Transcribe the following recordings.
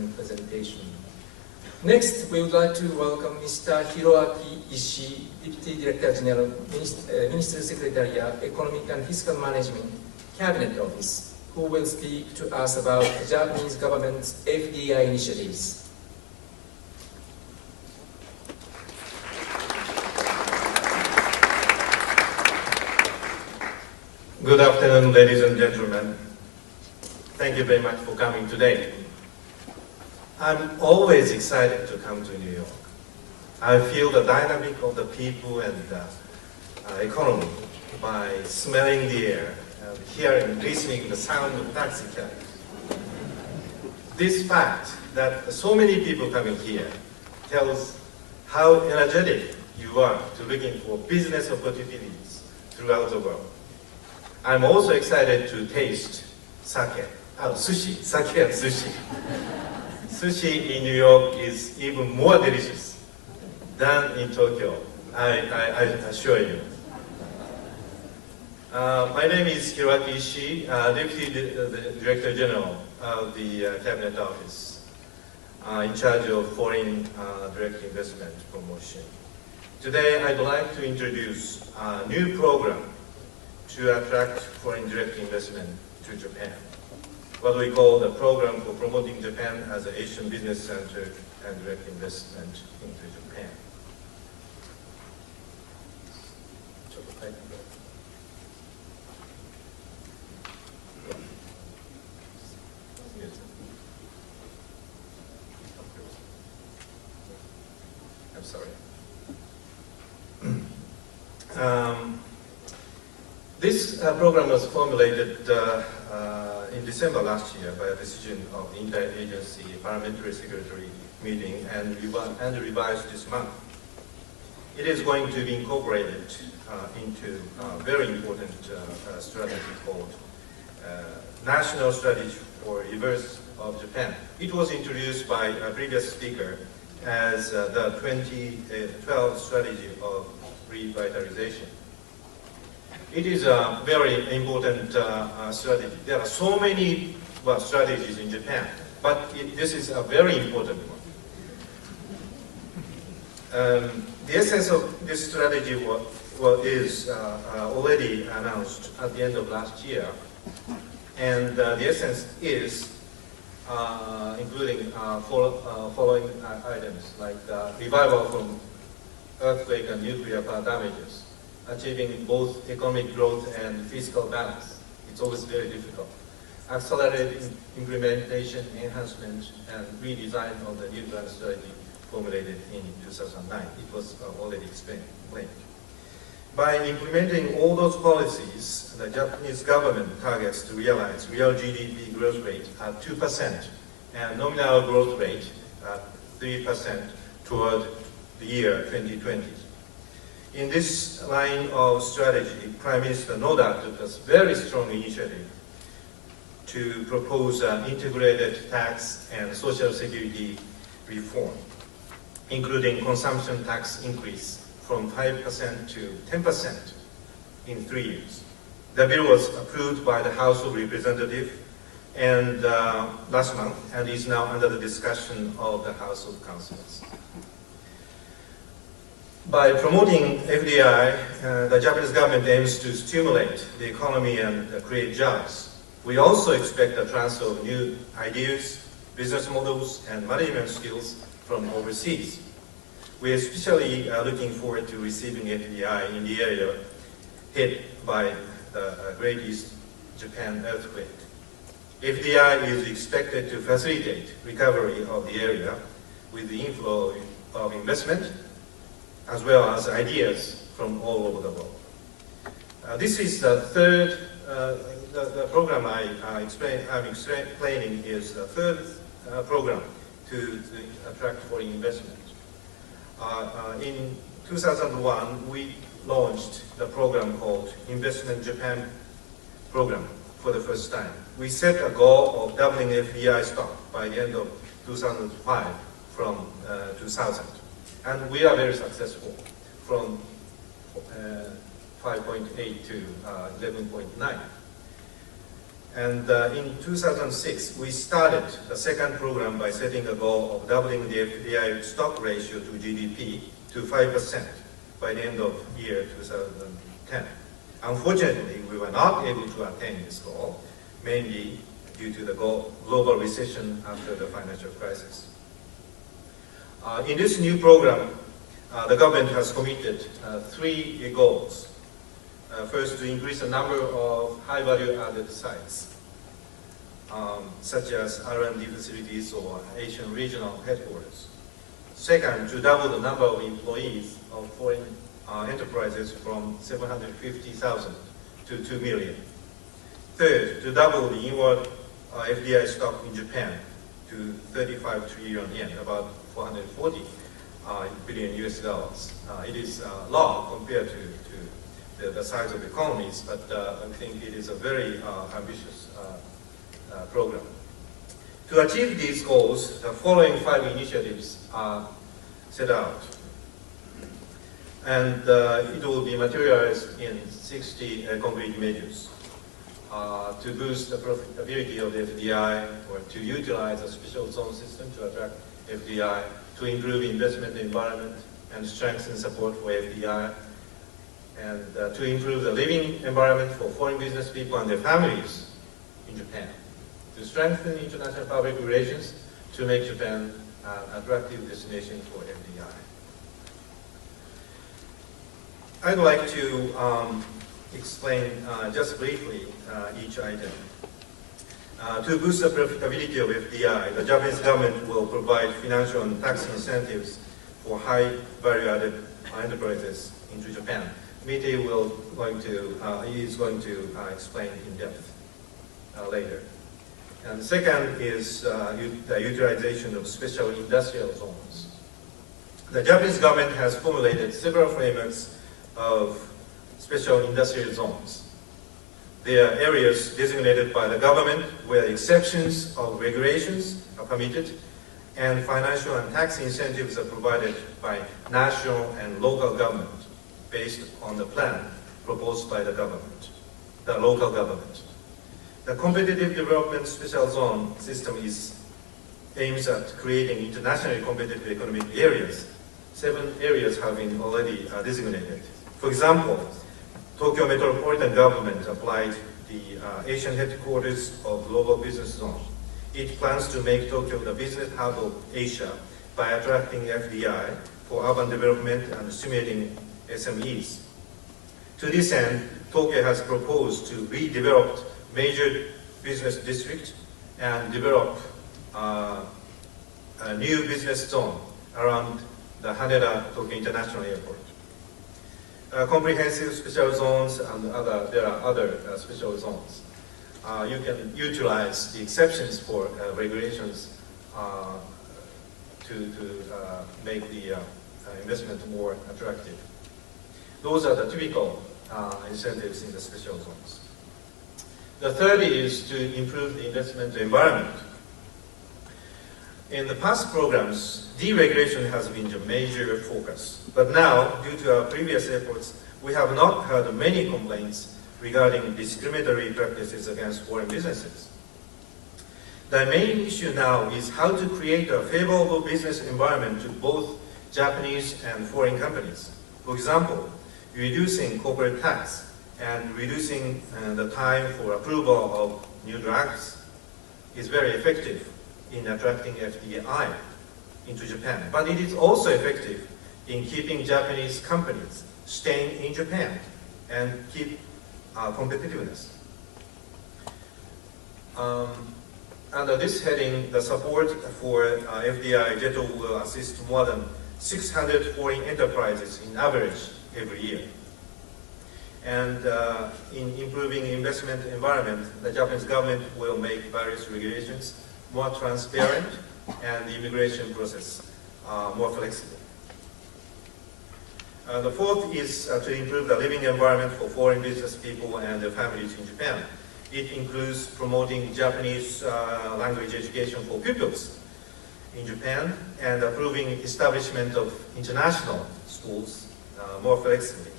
presentation. Next, we would like to welcome Mr. Hiroaki Ishii, Deputy Director General, Minister Secretariat, Economic and Fiscal Management, Cabinet Office, who will speak to us about the Japanese government's FDI initiatives. Good afternoon, ladies and gentlemen. Thank you very much for coming today. I'm always excited to come to New York. I feel the dynamic of the people and the economy by smelling the air and hearing, listening the sound of taxi cab. This fact that so many people coming here tells how energetic you are to looking for business opportunities throughout the world. I'm also excited to taste sake, sushi, sake and sushi. Sushi in New York is even more delicious than in Tokyo, I assure you. My name is Hiroaki Ishii, Deputy Director General of the Cabinet Office, in charge of foreign direct investment promotion. Today, I'd like to introduce a new program to attract foreign direct investment to Japan, what we call the Program for Promoting Japan as an Asian Business Center and Direct Investment into Japan. I'm sorry. This program was formulated in December last year by a decision of the Interagency Parliamentary Secretary meeting and revised this month. It is going to be incorporated into a very important strategy called National Strategy for Reverse of Japan. It was introduced by a previous speaker as the 2012 Strategy of Revitalization. It is a very important strategy. There are so many strategies in Japan, but this is a very important one. The essence of this strategy is already announced at the end of last year, and the essence is including following items like revival from earthquake and nuclear power damages, achieving both economic growth and fiscal balance. It's always very difficult. Accelerated implementation, enhancement, and redesign of the new grand strategy formulated in 2009. It was already explained. By implementing all those policies, the Japanese government targets to realize real GDP growth rate at 2% and nominal growth rate at 3% toward the year 2020. In this line of strategy, Prime Minister Noda took a very strong initiative to propose an integrated tax and social security reform, including consumption tax increase from 5% to 10% in 3 years. The bill was approved by the House of Representatives and last month and is now under the discussion of the House of Councillors. By promoting FDI, the Japanese government aims to stimulate the economy and create jobs. We also expect the transfer of new ideas, business models, and management skills from overseas. We are especially looking forward to receiving FDI in the area hit by the Great East Japan earthquake. FDI is expected to facilitate recovery of the area with the inflow of investment, as well as ideas from all over the world. This is the third, the program I'm explaining is the third program to attract foreign investment. In 2001, we launched the program called Investment Japan Program for the first time. We set a goal of doubling FDI stock by the end of 2005 from 2000. And we are very successful, from 5.8 to 11.9. And in 2006, we started the second program by setting a goal of doubling the FDI stock ratio to GDP to 5% by the end of year 2010. Unfortunately, we were not able to attain this goal, mainly due to the global recession after the financial crisis. In this new program, the government has committed 3 goals. First, to increase the number of high-value added sites, such as R&D facilities or Asian regional headquarters. Second, to double the number of employees of foreign enterprises from 750,000 to 2 million. Third, to double the inward FDI stock in Japan to 35 trillion yen, about 440 billion US dollars. It is low compared to the size of economies, but I think it is a very ambitious program. To achieve these goals, the following 5 initiatives are set out. And it will be materialized in 60 concrete measures. To boost the profitability of the FDI, or to utilize a special zone system to attract FDI, to improve investment environment and strengthen support for FDI, and to improve the living environment for foreign business people and their families in Japan, to strengthen international public relations, to make Japan an attractive destination for FDI. I'd like to explain just briefly each item. To boost the profitability of FDI, the Japanese government will provide financial and tax incentives for high value-added enterprises into Japan. Mite is going to explain in depth later. And the second is the utilization of special industrial zones. The Japanese government has formulated several frameworks of special industrial zones. They are areas designated by the government where exceptions of regulations are permitted and financial and tax incentives are provided by national and local government based on the plan proposed by the government, the local government. The competitive development special zone system aims at creating internationally competitive economic areas. 7 areas have been already designated. For example, Tokyo Metropolitan Government applied the Asian headquarters of Global Business Zone. It plans to make Tokyo the business hub of Asia by attracting FDI for urban development and stimulating SMEs. To this end, Tokyo has proposed to redevelop major business districts and develop a new business zone around the Haneda Tokyo International Airport. Comprehensive special zones and there are other special zones. You can utilize the exceptions for regulations to make the investment more attractive. Those are the typical incentives in the special zones. The third is to improve the investment environment. In the past programs, deregulation has been the major focus. But now, due to our previous efforts, we have not heard many complaints regarding discriminatory practices against foreign businesses. The main issue now is how to create a favorable business environment to both Japanese and foreign companies. For example, reducing corporate tax and reducing the time for approval of new drugs is very effective in attracting FDI into Japan. But it is also effective in keeping Japanese companies staying in Japan and keep competitiveness. Under this heading, the support for FDI JETRO will assist more than 600 foreign enterprises in average every year. And in improving investment environment, the Japanese government will make various regulations more transparent and the immigration process more flexible. The fourth is to improve the living environment for foreign business people and their families in Japan. It includes promoting Japanese language education for pupils in Japan and approving establishment of international schools more flexibly.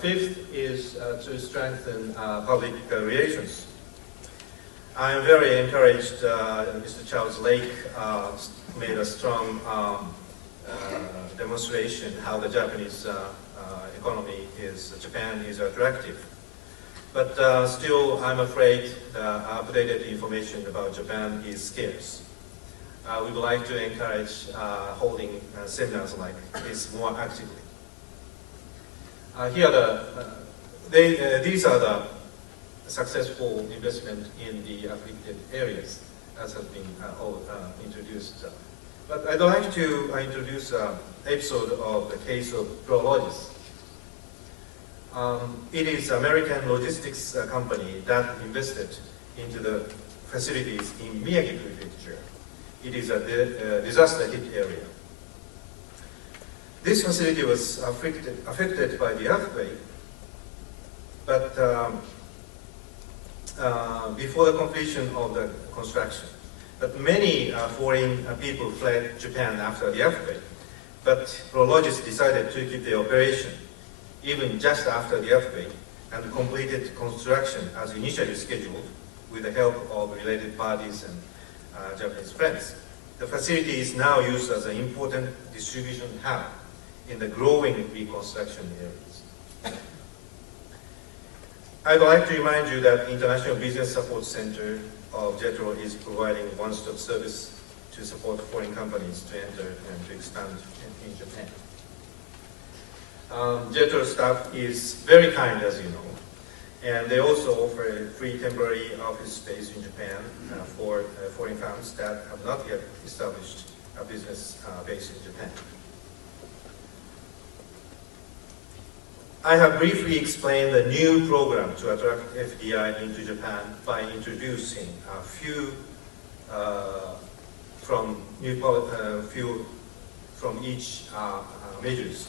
Fifth is to strengthen public relations. I am very encouraged. Mr. Charles Lake made a strong demonstration how the Japanese economy Japan is attractive. But still, I'm afraid the updated information about Japan is scarce. We would like to encourage holding seminars like this more actively. These are the successful investment in the afflicted areas, as has been introduced. But I'd like to introduce an episode of the case of PROLOGIS. It is an American logistics company that invested into the facilities in Miyagi Prefecture. It is a disaster hit area. This facility was affected by the earthquake, but before the completion of the construction. But many foreign people fled Japan after the earthquake, but PROLOGIS decided to keep the operation even just after the earthquake and completed construction as initially scheduled with the help of related parties and Japanese friends. The facility is now used as an important distribution hub in the growing reconstruction areas. I'd like to remind you that the International Business Support Center of JETRO is providing one-stop service to support foreign companies to enter and to expand in Japan. JETRO staff is very kind, as you know, and they also offer free temporary office space in Japan for foreign firms that have not yet established a business base in Japan. I have briefly explained the new program to attract FDI into Japan by introducing a few from each measures,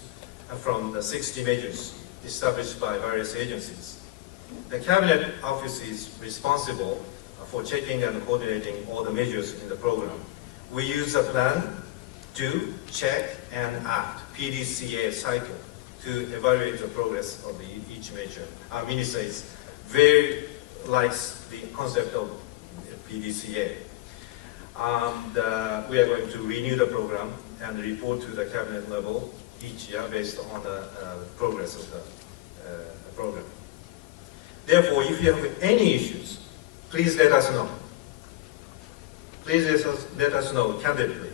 from the 60 measures established by various agencies. The Cabinet Office is responsible for checking and coordinating all the measures in the program. We use a plan, do, check, and act, PDCA cycle, to evaluate the progress of each measure. Our minister very likes the concept of PDCA. We are going to renew the program and report to the cabinet level each year based on the progress of the program. Therefore, if you have any issues, please let us know. Please let us know candidly.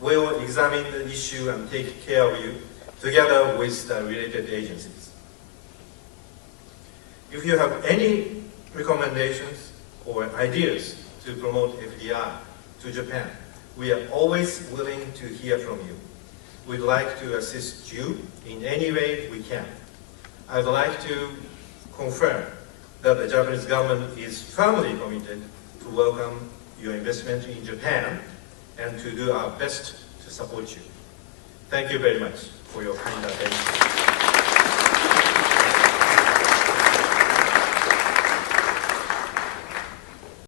We will examine the issue and take care of you together with the related agencies. If you have any recommendations or ideas to promote FDI to Japan, we are always willing to hear from you. We'd like to assist you in any way we can. I'd like to confirm that the Japanese government is firmly committed to welcome your investment in Japan and to do our best to support you. Thank you very much for your kind attention.